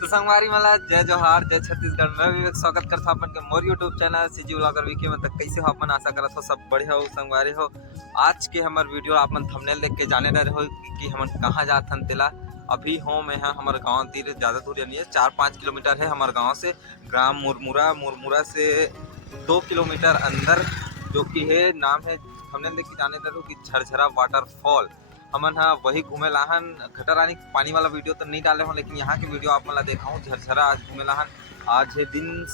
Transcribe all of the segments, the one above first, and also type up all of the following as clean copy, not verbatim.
तो संगवारी मला जय जोहार जय छत्तीसगढ़। मैं भी स्वागत करता अपन के मोर YouTube channel CG vlogger Vicky में। तक कैसे हो अपन, आशा करत हो सब बढ़िया हो संगवारी हो। आज के हमार वीडियो आपन थंबनेल देख के जाने रहे हो कि हम कहाँ जात हन तेला। अभी हो मैं हमारे गाँव तीर ज़्यादा दूर नहीं है, 4-5 किलोमीटर है हमारे गाँव से। ग्राम मुरमुरा से 2 किलोमीटर अंदर जो कि है नाम है थंबनेल देख के जाने रहे हो कि झरझरा वाटरफॉल। हमन हाँ वही घूमे लाहन। घटा रानी पानी वाला वीडियो तो नहीं डाले हो, लेकिन यहाँ के वीडियो आप मला देखा हूँ। झरझरा आज घूमे लाहन। आज है दिन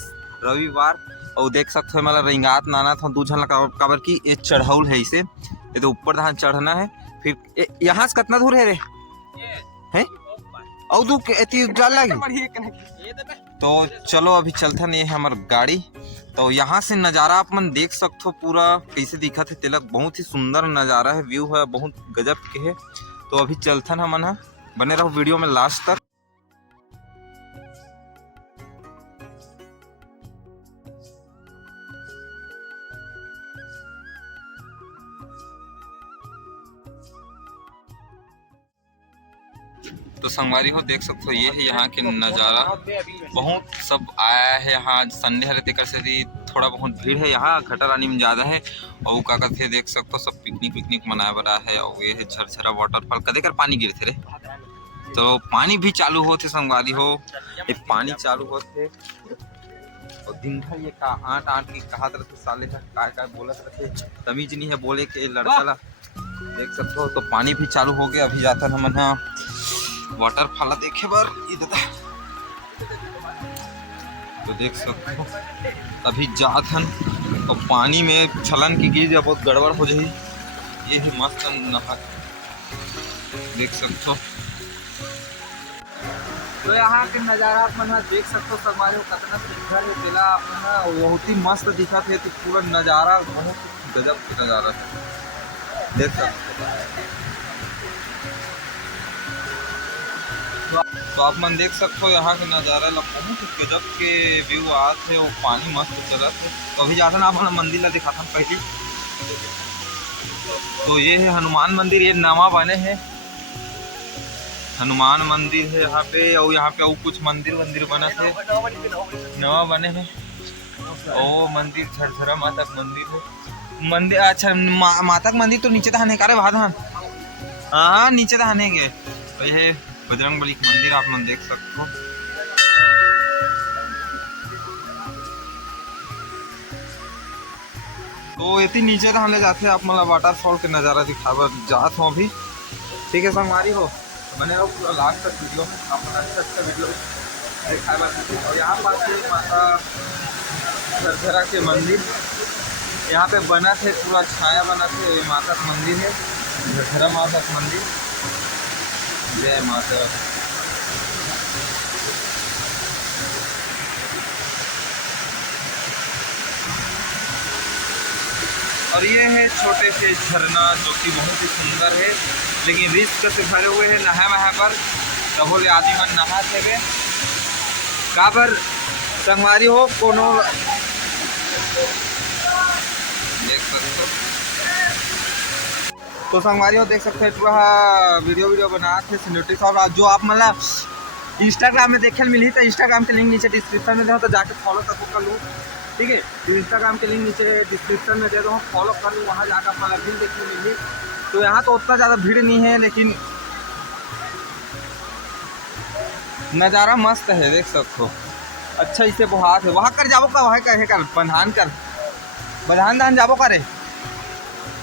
रविवार और देख सकते हो मला रिंगात नाना था दू झन काबर की ये चढ़ाउल है इसे। ये तो ऊपर धान चढ़ना है। फिर यहाँ से कितना दूर है रे हैं और दू डाल लगी। तो चलो अभी चलता नहीं है हमार गाड़ी। तो यहाँ से नज़ारा आप मन देख सकते हो पूरा कैसे दिखा थे तिलक। बहुत ही सुंदर नज़ारा है, व्यू है बहुत गजब के है। तो अभी चलता ना मन बने रहो वीडियो में लास्ट तक। तो संगवारी हो देख सकते हो ये है यहाँ के नज़ारा। बहुत सब आया है यहाँ संडे हरे तेकर से थोड़ा बहुत भीड़ है यहाँ। घटा रानी में ज़्यादा है और का कहते देख सकते हो सब पिकनिक मनाया बड़ा है। और ये है झरझरा वाटरफॉल। कदे कर पानी गिरते रे तो पानी भी चालू होते संगवारी हो। ये पानी चालू होते और दिन भर ये का आठ की कहा रहते साले का बोलत रहते, तमीज नहीं है बोले के लड़का ला। देख सकते हो तो पानी भी चालू हो गया। अभी जाता है मन वाटरफॉल देखे बर इधर। तो देख सकते हो अभी जात हन तो पानी में छलन की गिर बहुत गड़बड़ हो जाए। ये है मस्त नहा देख सकते हो। तो यहाँ के नज़ारा अपन देख सकते हो संगवारी हो कितना सुंदर है तेला। अपन बहुत ही मस्त दिखा थे। तो पूरा नज़ारा बहुत गजब का नज़ारा देख सकते हो। तो आप मन देख सकते हो यहाँ के नज़ारा ला बहुत गजब के व्यू आते है और पानी मस्त चलत है। तो अभी जाता ना अपना मंदिर ला दिखाता हूँ पहले। तो ये है हनुमान मंदिर, ये नवा बने है हनुमान मंदिर है यहाँ पे। और यहाँ पे और कुछ मंदिर बना थे नवा बने हैं। ओ मंदिर झरझरा माता का मंदिर है। मंदिर अच्छा माता का मंदिर तो नीचे दहाने का रे भाधान। हाँ नीचे दहाने के। तो ये बजरंगबली का मंदिर आप मन देख सकते हो। तो इतनी नीचे दहाने जाते आप मतलब वाटरफॉल के नज़ारा दिखावा जात हो अभी। ठीक है संगवारी हो बने रहो पूरा लास्ट तक वीडियो अपना अच्छा वीडियो दिखावा। और यहाँ पास माता झरझरा के मंदिर यहाँ पे बना थे, पूरा छाया बना थे। माता का मंदिर है झरझरा माता का मंदिर। जय माता। और ये है छोटे से झरना जो कि बहुत ही सुंदर है, लेकिन रिस्क से भरे हुए हैं। नहा वहा पर तो बोले आदमी मन नहाते हुए काबर संगवारी हो कोनो देख सकते हो। तो संगवारी हो देख सकते हैं पूरा वीडियो बनाते सिनेटिक्स। और जो आप मतलब इंस्टाग्राम में देखे मिली तो इंस्टाग्राम के लिंक नीचे डिस्क्रिप्शन में दे तो जाके फॉलो कर लूँ। ठीक है इंस्टाग्राम के लिंक नीचे डिस्क्रिप्शन में दे दो, फॉलो कर लूँ। वहाँ जाकर अपना लिंक देखने मिली। तो यहाँ तो उतना ज़्यादा भीड़ नहीं है, लेकिन नज़ारा मस्त है देख सकते हो। अच्छा इसे बुहात है वहाँ कर जाबो का वहाँ कहे कर बधान दान जाबो करे।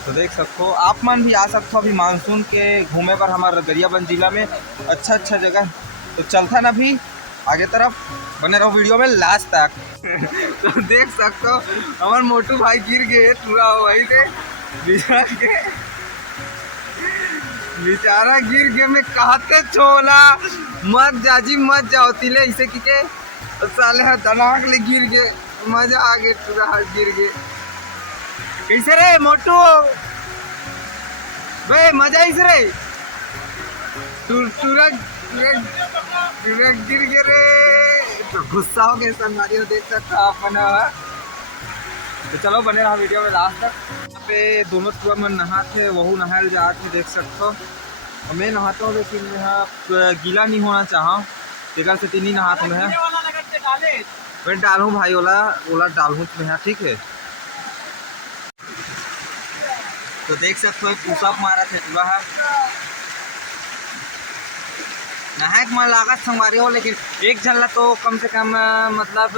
तो देख सकते हो आप मन भी आ सकते हो अभी मानसून के घूमे पर हमारे गरियाबंद जिला में अच्छा जगह। तो चलता ना अभी आगे तरफ बने रहो वीडियो में लास्ट तक। तो देख सकते हो हमारे मोटू भाई गिर गए पूरा वही थे बेचारा गिर गए। मैं कहते छोला मत जाजी मत जाओ तिले इसे की साले दनाक ले गिर गए। मजा आ गया पूरा गिर गए। कैसे रे मोटू भाई मजा इस रे गिर गए रे। तो गुस्सा हो गया संगवारी हो देख सकते हो आप। तो चलो बने रहा वीडियो में लास्ट तक। यहाँ पे दोनों टूर में नहाते वह नहाए जाते देख सकते हो। मैं नहाता हूँ लेकिन यहाँ गीला नहीं होना चाहा तेकर से तीन हाथ में है मैं डालूं भाई ओला ओला डालूं में है ठीक है। तो देख सकते हो पुशअप मारा थे पूरा है नहाक मन लागत संगवारी हो, लेकिन एक झल्ला तो कम से कम मतलब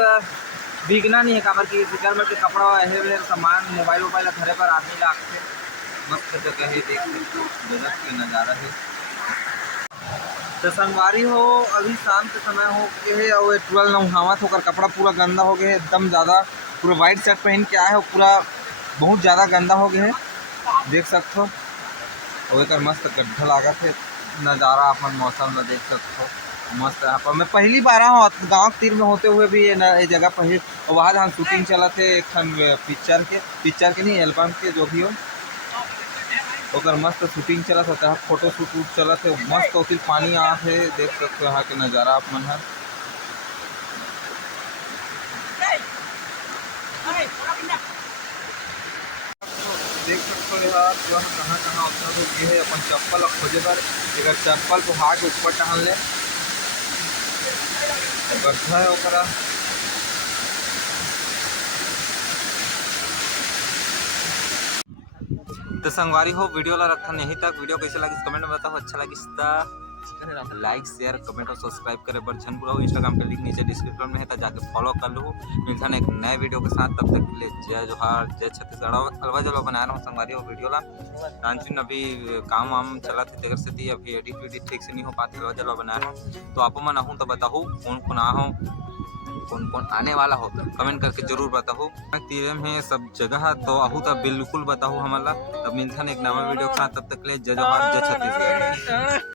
भीगना नहीं है काबर की घर में कपड़ा है सामान मोबाइल वोबाइल धरे पर आदमी लागते मस्त जगह है। देख सकते हो गजब के नज़ारा है। तो संगवारी हो अभी शाम के समय हो गए है और टुअल नहावत होकर कपड़ा पूरा गंदा हो गया है एकदम ज़्यादा। पूरा वाइट शर्ट पहन के आया है पूरा बहुत ज़्यादा गंदा हो गया है देख सकते हो। और एक मस्त गड्ढा लागत है नज़ारा अपन मौसम में देख सकते हो मस्त। यहाँ पर मैं पहली बार आया हूँ गाँव के तीर में होते हुए भी ये जगह पहले और वहाँ जहाँ शूटिंग चला थे एक पिक्चर के नहीं एल्बम के जो भी हो और मस्त शूटिंग चला था फोटो शूट चला थे मस्त होती पानी आ थे देख सकते हो यहाँ के नज़ारा आप मन है। देख सकते हो यार कहाँ कहाँ उतना तो ये है अपन चप्पल खोजे पर अगर चप्पल को हाथ के ऊपर टहन ले गड्ढा है ओकरा। तो संगवारी हो वीडियो ला रखा नहीं तक वीडियो कैसे लगी कमेंट में बताओ। अच्छा लगी तो लाइक शेयर कमेंट और सब्सक्राइब करे पर झन पूरा इंस्टाग्राम के लिंक नीचे डिस्क्रिप्शन में है तो जाके फॉलो कर लो। मिलता है एक नए वीडियो के साथ तब तक के लिए जय जोहार जय छत्तीसगढ़। अलवा जलवा बना रहा हूँ संगवारी हो वीडियो ला नानचुन अभी काम वाम चला थे तेगर से अभी एडिट ठीक से नहीं हो पाती अलवा जलवा बना रहा हूँ। तो आप मन आहूँ तो बताओ कौन कौन आ कौन कौन आने वाला हो कमेंट करके जरूर बताओ। तीर में सब जगह तो आहू तो बिल्कुल बताओ हमारा। तब मिलता है एक नवा वीडियो के साथ तब तक के लिए जय जोहार जय छत्तीसगढ़।